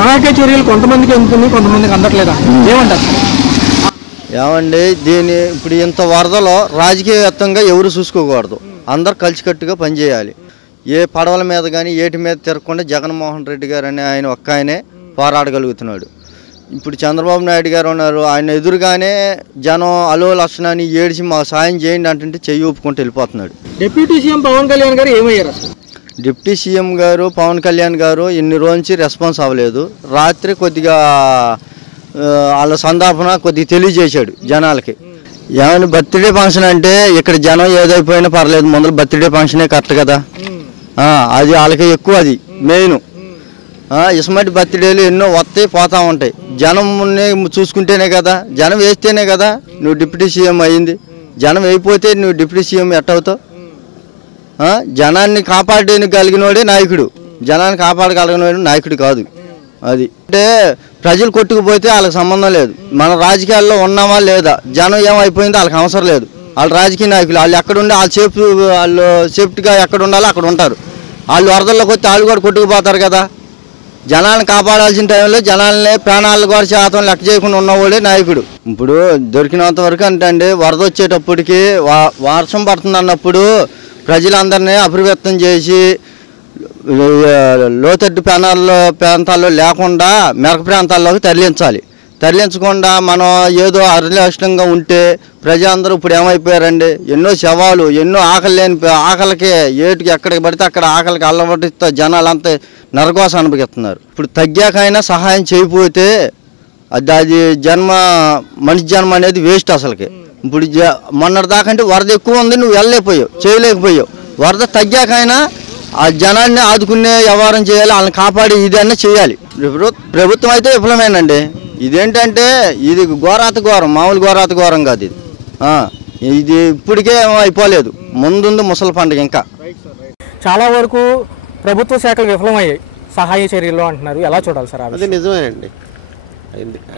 సహాయక చర్యలు కొంతమందికి అందుతుంది, కొంతమందికి అందట్లేదా, ఏమంటారు? ఏమండి దీని ఇప్పుడు ఇంత వరదలో రాజకీయవేత్తంగా ఎవరు చూసుకోకూడదు, అందరు కలిసికట్టుగా పనిచేయాలి. ఏ పడవల మీద కానీ ఏటి మీద తిరగకుండా జగన్మోహన్ రెడ్డి గారు అనే ఆయన ఒక్క ఆయనే పోరాడగలుగుతున్నాడు. ఇప్పుడు చంద్రబాబు నాయుడు గారు ఉన్నారు, ఆయన ఎదురుగానే జనం అలో లక్షణాన్ని ఏడిచి మాకు సాయం చేయండి అంటే చెయ్యి ఊపుకుంటూ వెళ్ళిపోతున్నాడు. డిప్యూటీ సీఎం పవన్ కళ్యాణ్ గారు ఏమయ్యారు అసలు? డిప్యూటీ సీఎం గారు పవన్ కళ్యాణ్ గారు ఇన్ని రోజు నుంచి రెస్పాన్స్ అవ్వలేదు. రాత్రి కొద్దిగా వాళ్ళ సందాపన కొద్దిగా తెలియజేశాడు జనాలకి. ఏమైనా బర్త్డే ఫంక్షన్ అంటే ఇక్కడ జనం ఏదైపోయినా పర్లేదు, ముందర బర్త్డే ఫంక్షనే కరెక్ట్ కదా, అది వాళ్ళకి ఎక్కువ, అది మెయిన్. ఇస్మాటి బర్త్డేలు ఎన్నో వస్తాయి పోతా ఉంటాయి, జనం చూసుకుంటేనే కదా, జనం వేస్తేనే కదా నువ్వు డిప్యూటీ సీఎం అయ్యింది. జనం వేయిపోతే నువ్వు డిప్యూటీ సీఎం ఎట్టవుతావు? జనాన్ని కాపాడగలిగినోడే నాయకుడు, జనాన్ని కాపాడగలిగినోడు నాయకుడు కాదు. అది అంటే ప్రజలు కొట్టుకుపోతే వాళ్ళకి సంబంధం లేదు, మన రాజకీయాల్లో ఉన్నామా లేదా, జనం ఏమైపోయిందో వాళ్ళకి అవసరం లేదు. వాళ్ళు రాజకీయ నాయకులు, వాళ్ళు ఎక్కడుండి వాళ్ళు సేఫ్టీగా ఎక్కడ ఉండాలో అక్కడ ఉంటారు. వాళ్ళు వరదల్లోకి వస్తే వాళ్ళు కూడా కొట్టుకుపోతారు కదా. జనాలను కాపాడాల్సిన టైంలో జనాలనే ప్రాణాలు కూడా శాతం లెక్క చేయకుండా ఉన్నవాడే నాయకుడు. ఇప్పుడు దొరికినంత వరకు అంటే వరద వచ్చేటప్పటికి వర్షం పడుతుంది అన్నప్పుడు ప్రజలందరినీ అప్రమత్తం చేసి లోతట్టు ప్రాంతాల్లో లేకుండా మెరక ప్రాంతాల్లోకి తరలించకుండా మనం ఏదో అర్లక్షణంగా ఉంటే ప్రజలందరూ ఇప్పుడు ఏమైపోయారండి, ఎన్నో శవాలు, ఎన్నో ఆకలికి ఏటుకి ఎక్కడికి పడితే అక్కడ ఆకలికి అల్లబడితో జనాలంతా నరకోస అనుభవిస్తున్నారు. ఇప్పుడు తగ్గాకైనా సహాయం చేయకపోతే అది మనిషి జన్మ అనేది వేస్ట్ అసలుకి. ఇప్పుడు మొన్నటిదాకంటే వరద ఎక్కువ ఉంది, నువ్వు వెళ్ళలేకపోయావు, చేయలేకపోయావు. వరద తగ్గాకైనా ఆ జనాన్ని ఆదుకునే వ్యవహారం చేయాలి, వాళ్ళని కాపాడి ఇదన్నా చేయాలి. ప్రభుత్వం అయితే విఫలమేనండి. ఇదేంటంటే ఇది ఘోరం, మామూలు ఘోరం కాదు ఇది. ఇది ఇప్పటికే అయిపోలేదు, ముందుంది ముసలి పండుగ. ఇంకా చాలా వరకు ప్రభుత్వ శాఖలు విఫలమయ్యాయి సహాయ చర్యలు అంటున్నారు, ఎలా చూడాలి సార్? అది నిజమేనండి.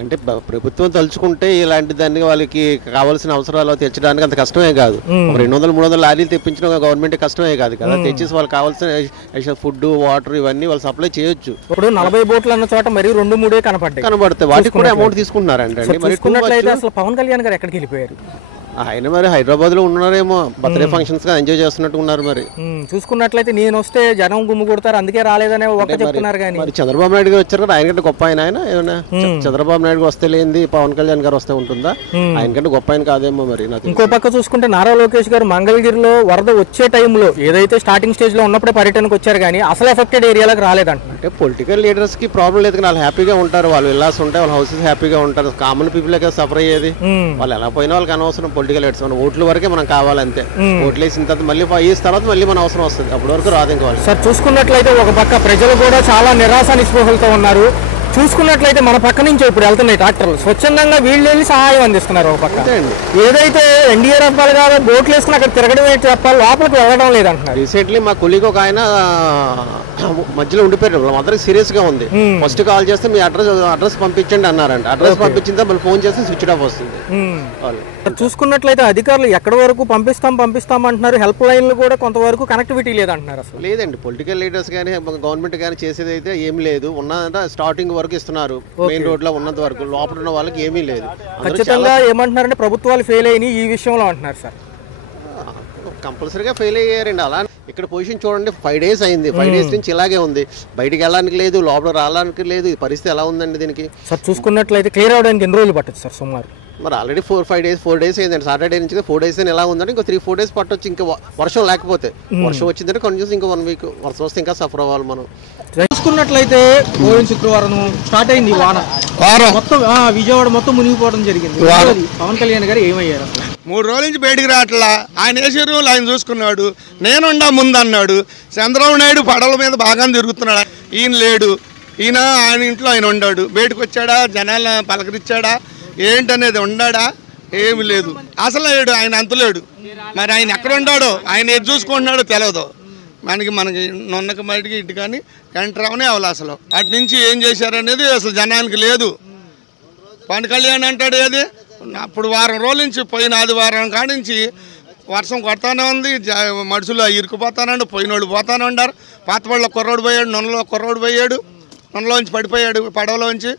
అంటే ప్రభుత్వం తలుచుకుంటే ఇలాంటి దాన్ని వాళ్ళకి కావాల్సిన అవసరాలు తెచ్చడానికి అంత కష్టమే కాదు. 200-300 లారీలు తెప్పించడం గవర్నమెంట్ కష్టమే కాదు కదా, తెచ్చేసి వాళ్ళకి కావాల్సిన ఫుడ్, వాటర్ ఇవన్నీ వాళ్ళు సప్లై చేయొచ్చు. ఇప్పుడు 40 బోట్లు అన్న చోట మరి 2-3 కనపడతాయి, వాటికి కూడా అమౌంట్ తీసుకుంటున్నారంటే. అసలు పవన్ కళ్యాణ్ గారు ఎక్కడికి వెళ్ళిపోయారు? ఆయన మరి హైదరాబాద్ లో ఉన్నారేమో, బర్త్డే ఫంక్షన్స్ గా ఎంజాయ్ చేస్తున్నట్టు ఉన్నారు. మరి చూసుకున్నట్లయితే నేను వస్తే జనం గుమ్ము కొడతారు, అందుకే రాలేదనే ఒక చెప్తున్నారు. కానీ మరి చంద్రబాబు నాయుడు గారు వచ్చారు కదా, ఆయన కంటే గొప్ప ఆయన ఏమైనా చంద్రబాబు నాయుడు వస్తే లేనిది పవన్ కళ్యాణ్ గారు వస్తే ఉంటుందా? ఆయన కంటే గొప్ప ఆయన కాదేమో మరి. ఇంకో పక్క చూసుకుంటే నారా లోకేష్ గారు మంగళగిరిలో వరద వచ్చే టైంలో ఏదైతే స్టార్టింగ్ స్టేజ్ లో ఉన్నప్పుడే పర్యటనకు వచ్చారు, కానీ అసలు ఎఫెక్టెడ్ ఏరియాలకు రాలేదంట. అంటే పొలిటికల్ లీడర్స్ కి ప్రాబ్లం లేదు, వాళ్ళు హ్యాపీగా ఉంటారు, వాళ్ళు వెళ్ళాల్సి ఉంటాయి, వాళ్ళ హౌసెస్ హ్యాపీగా ఉంటారు. కామన్ పీపుల్ సఫర్ అయ్యేది, వాళ్ళు ఎలా పోయినా వాళ్ళకి అనవసరం. పొలిటికల్ లీడర్స్ ఓట్లు వరకే మనం కావాలంతే, ఓట్లు వేసిన తర్వాత మళ్ళీ 5 years తర్వాత మళ్ళీ మన అవసరం వస్తుంది, అప్పటి వరకు రాదు. ఇంకా సార్ చూసుకున్నట్లయితే ఒక పక్క ప్రజలు కూడా చాలా నిరాశ నిస్పృహలతో ఉన్నారు. చూసుకున్నట్లయితే మన పక్క నుంచి ఇప్పుడు వెళ్తున్నాయి ట్రాక్టర్లు, స్వచ్ఛందంగా వీళ్ళు వెళ్ళి సహాయం అందిస్తున్నారు. ఒక పక్క ఏదైతే ఎన్డీఆర్ఎఫ్ వాళ్ళు బోట్లు వేసుకుని అక్కడ తిరగడం చెప్పాలి, లోపలికి వెళ్ళడం లేదంటున్నారు. రీసెంట్లీ మా కొలీగ్ ఒక ఆయన మధ్యలో ఉండిపోయారు, వాళ్ళందరికీ సీరియస్ గా ఉంది. ఫస్ట్ కాల్ చేస్తే మీ అడ్రస్ పంపించండి అన్నారంట. అడ్రస్ పంపించిందా మళ్ళీ ఫోన్ చేస్తే స్విచ్ ఆఫ్ వస్తుంది. చూసుకున్నట్లయితే అధికారులు ఎక్కడి వరకు పంపిస్తాం అంటున్నారు, హెల్ప్ లైన్లు కూడా కొంతవరకు కనెక్టివిటీ లేదంటున్నారు. అసలు లేదండి, పొలిటికల్ లీడర్స్ కానీ గవర్నమెంట్ కానీ చేసేది అయితే ఏం లేదు. ఉన్నదంటే స్టార్టింగ్ వరకు ఇస్తున్నారు, మెయిన్ రోడ్ లో ఉన్నంత వరకు, లోపల ఉన్న వాళ్ళకి ఏమీ లేదు. ఖచ్చితంగా ఏమంటున్నారంటే ప్రభుత్వాలు ఫెయిల్ అయినాయి ఈ విషయంలో అంటున్నారు. సార్ కంపల్సరీగా ఫెయిల్ అయ్యారండి. అలా ఇక్కడ పొజిషన్ చూడండి, 5 days అయింది, 5 days నుంచి ఇలాగే ఉంది. బయటికి వెళ్ళడానికి లేదు, లోపల రావడానికి లేదు. ఈ పరిస్థితి ఎలా ఉందండి దీనికి? సార్ చూసుకున్నట్లయితే క్లియర్ అవడానికి ఎన్ని రోజులు పట్టచ్చు సార్ సుమారు? మరి ఆల్రెడీ 4 days అయిందండి. సాటర్డే నుంచి 4 days ఎలా ఉందంటే ఇంకో 3-4 days పట్టొచ్చు. ఇంకా వర్షం లేకపోతే, వర్షం వచ్చిందంటే కంటిన్యూస్ ఇంకా 1 week వర్షం వస్తే ఇంకా సఫర్ అవ్వాలి మనం. చూసుకున్నట్లయితే పోయిన శుక్రవారం స్టార్ట్ అయింది వాన, మొత్తం విజయవాడ మొత్తం మునిగిపోవడం జరిగింది. పవన్ కళ్యాణ్ గారు ఏమయ్యారు? 3 రోజుల నుంచి బయటికి రావట్లా. ఆయన వేసే రూల్ ఆయన చూసుకున్నాడు, నేనుండా ముందు అన్నాడు. చంద్రబాబు నాయుడు పడవల మీద బాగా తిరుగుతున్నాడు, ఈయన లేడు. ఆయన ఇంట్లో ఆయన ఉన్నాడు, బయటకు వచ్చాడా, జనాలను పలకరించాడా, ఏంటనేది ఉన్నాడా? ఏమి లేదు అసలు, లేడు ఆయన, అంతలేడు. మరి ఆయన ఎక్కడ ఉన్నాడో, ఆయన ఏది చూసుకుంటున్నాడో తెలియదు మనకి. నొన్నక బయటికి ఇటు కానీ ఎంటర్ అవనే అవ్వాలి అసలు. అటు నుంచి ఏం చేశారనేది అసలు జనానికి లేదు. పవన్ కళ్యాణ్ అంటాడు ఏది, అప్పుడు వారం రోజుల నుంచి పోయిన ఆదివారం కాడి నుంచి వర్షం కొడతానే ఉంది, మనుషులు ఇరుకుపోతానండి, పోయినోళ్ళు పోతానే ఉండారు. పాతపళ్ళ కుర్రోడు పోయాడు, నొన్నలో కుర్రోడు పోయాడు, మనలోంచి పడిపోయాడు పడవలోంచి.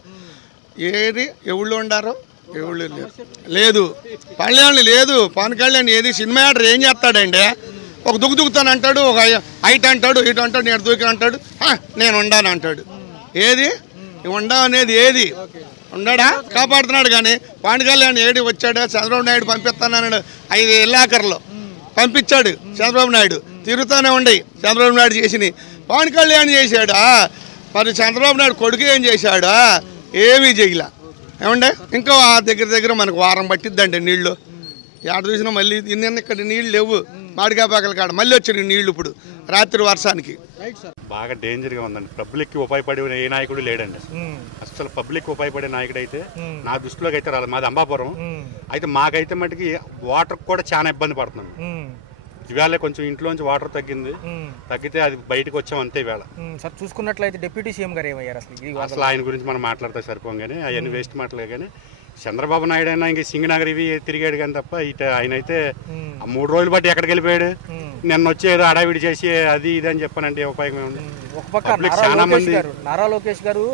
ఏది ఎవళ్ళు ఉండారో ఎవళ్ళు లేదు. కళ్యాణ్ లేదు, పవన్ కళ్యాణ్ ఏది సినిమా యాక్టర్ ఏం చేస్తాడండి? ఒక దుక్కుతాను అంటాడు, ఒక హైట్ అంటాడు, ఇటు అంటాడు, నేను దూకి అంటాడు, నేను ఉండాను అంటాడు. ఏది ఉండా అనేది ఏది ఉండడా? కాపాడుతున్నాడు. కానీ పవన్ కళ్యాణ్ ఏడి వచ్చాడు, చంద్రబాబు నాయుడు పంపిస్తానన్నాడు 5 ఎల్లాకర్లో పంపించాడు. చంద్రబాబు నాయుడు తిరుగుతూనే ఉండయి చంద్రబాబు నాయుడు చేసినవి. పవన్ కళ్యాణ్ చేశాడా? మరి చంద్రబాబు నాయుడు కొడుకు ఏం చేశాడా? ఏమీ చేయలే. ఏమండే ఇంకా దగ్గర మనకు వారం పట్టిద్దండి నీళ్ళు. ఎక్కడ చూసినా మళ్ళీ నిన్న ఇక్కడ నీళ్ళు లేవు. మాడికాపాకల కాడ మళ్ళీ వచ్చినాయి నీళ్ళు ఇప్పుడు రాత్రి వర్షానికి. బాగా డేంజర్గా ఉందండి. పబ్లిక్కి ఉపయోగపడే ఏ నాయకుడు లేడండి. అసలు పబ్లిక్ ఉపయోగపడే నాయకుడు అయితే నా దృష్టిలోకి అయితే రాలేదు. మాది అంబాపురం అయితే మాకైతే మటుకి వాటర్ కూడా చాలా ఇబ్బంది పడుతున్నాం. ఇవాళ కొంచెం ఇంట్లోంచి వాటర్ తగ్గితే అది బయటకు వచ్చాం అంతే. ఇవాళ సార్ చూసుకున్నట్లయితే డిప్యూటీ సీఎం గారు ఏమయ్యారు? అసలు ఆయన గురించి మనం మాట్లాడితే సరిపోం కానీ అవన్నీ వేస్ట్ మాటలే. కానీ చంద్రబాబు నాయుడు అయినా ఇంక సింగనగర్ ఇవి తిరిగాడు కానీ తప్ప ఇటు ఆయన అయితే 3 రోజులు బట్టి ఎక్కడికి వెళ్ళిపోయాడు. నిన్న వచ్చి ఏదో అడావిడి చేసి అది ఇది అని చెప్పానంటే ఉపయోగమే ఉంది. ఒక పక్క నారా లోకేష్ గారు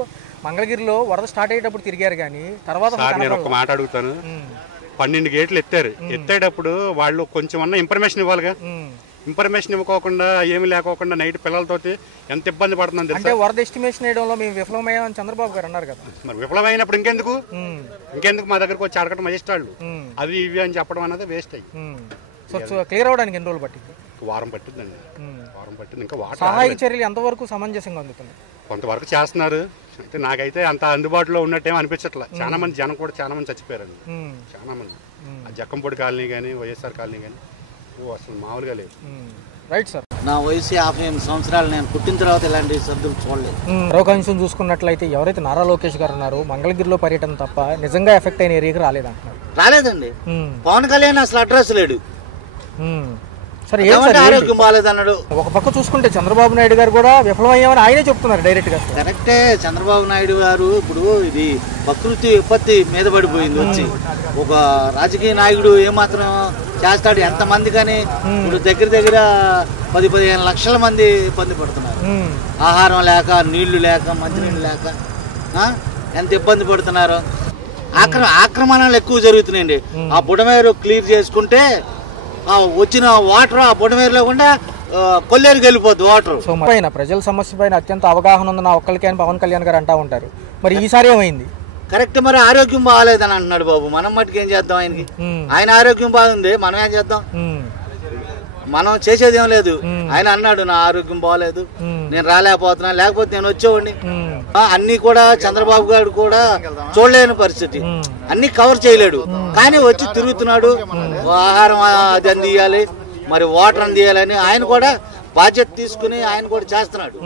మంగళగిరిలో వరద స్టార్ట్ అయ్యేటప్పుడు తిరిగారు కానీ తర్వాత నేను ఒక మాట అడుగుతాను. 12 గేట్లు ఎత్తేటప్పుడు వాళ్ళు కొంచెం అన్న ఇన్ఫర్మేషన్ ఇవ్వాలిగా. ఇన్ఫర్మేషన్ ఇవ్వకోకుండా ఏమి లేకోకుండా నైట్ పిల్లలతో ఎంత ఇబ్బంది పడుతుంది. అంటే వరద ఎస్టిమేషన్ వేయడంలో మేము విఫలమయ్యామని చంద్రబాబు గారు అన్నారు కదా. మరి విఫలమైనప్పుడు ఇంకెందుకు మా దగ్గరకు వచ్చి అడగటం వేస్టాళ్ళు అవి ఇవి అని చెప్పడం అనేది వేస్ట్ అయ్యి. సో క్లియర్ అవడానికి ఎన్ని రోజులు పట్టింది? వారం పట్టిందండి. వారం పట్టింది. ఇంకా సహాయక చర్యలు ఎంతవరకు సమంజసంగా అందుతున్నాయి? కొంతవరకు చేస్తున్నారు. అయితే నాకైతే అంత అందుబాటులో ఉన్నట్టేమో అనిపించట్లా. చాలా మంది జనం కూడా చాలా మంది చచ్చిపోయారండి. చాలా మంది ఆ జక్కంపొడి కాలనీ కానీ వైఎస్ఆర్ కాలనీ కానీ అసలు మామూలుగా లేదు. Right sir. నా వయసు 58 సంవత్సరాలు. నేను పుట్టిన తర్వాత ఇలాంటి సర్దులు చూడలేదు. మరొక అంశం చూసుకున్నట్లయితే ఎవరైతే నారా లోకేష్ గారు ఉన్నారో మంగళగిరిలో పర్యటన తప్ప నిజంగా ఎఫెక్ట్ అయిన ఏరియాకి రాలేదంటున్నారు. రాలేదండి. పవన్ కళ్యాణ్ అసలు అడ్రస్ లేడు. సరే ఆరోగ్యం బాగాలేదన్నాడు. ఒక పక్క చూసుకుంటే చంద్రబాబు నాయుడు గారు కూడా విఫలమయ్యామని ఆయనే చెప్తున్నారు డైరెక్ట్ గా. కరెక్టే. చంద్రబాబు నాయుడు గారు ఇప్పుడు ఇది ప్రకృతి విపత్తి మీద పడిపోయింది వచ్చి. ఒక రాజకీయ నాయకుడు ఏమాత్రం చేస్తాడు? ఎంతమంది కానీ ఇప్పుడు దగ్గర 10-15 లక్షల మంది ఇబ్బంది పడుతున్నారు. ఆహారం లేక, నీళ్లు లేక, మంచినీళ్ళు లేక ఎంత ఇబ్బంది పడుతున్నారు. ఆక్రమణలు ఎక్కువ జరుగుతున్నాయండి. ఆ బుడమేరు క్లియర్ చేసుకుంటే వచ్చిన వాటర్ ఆ బుడమేరు లేకుండా కొల్లేరుకి వెళ్ళిపోద్ది వాటర్. సో పైన ప్రజల సమస్య పైన అత్యంత అవగాహన ఉంది నా ఒక్కరికి అని పవన్ కళ్యాణ్ గారు అంటా ఉంటారు. మరి ఈసారి ఏమైంది? కరెక్ట్. మరి ఆరోగ్యం బాగాలేదని అంటున్నాడు బాబు. మనం మట్టుకు ఏం చేద్దాం? ఆయనకి ఆయన ఆరోగ్యం బాగుంది, మనం ఏం చేద్దాం? మనం చేసేది ఏం లేదు. ఆయన అన్నాడు నా ఆరోగ్యం బాగాలేదు, నేను రాలేకపోతున్నా, లేకపోతే నేను వచ్చేవాడిని. అన్ని కూడా చంద్రబాబు గారు కూడా చూడలేని పరిస్థితి, అన్ని కవర్ చేయలేడు. కానీ వచ్చి తిరుగుతున్నాడు. ఆహారం అది అందియాలి, మరి వాటర్ అందియాలని ఆయన కూడా బాధ్యత తీసుకుని ఆయన కూడా చేస్తున్నాడు.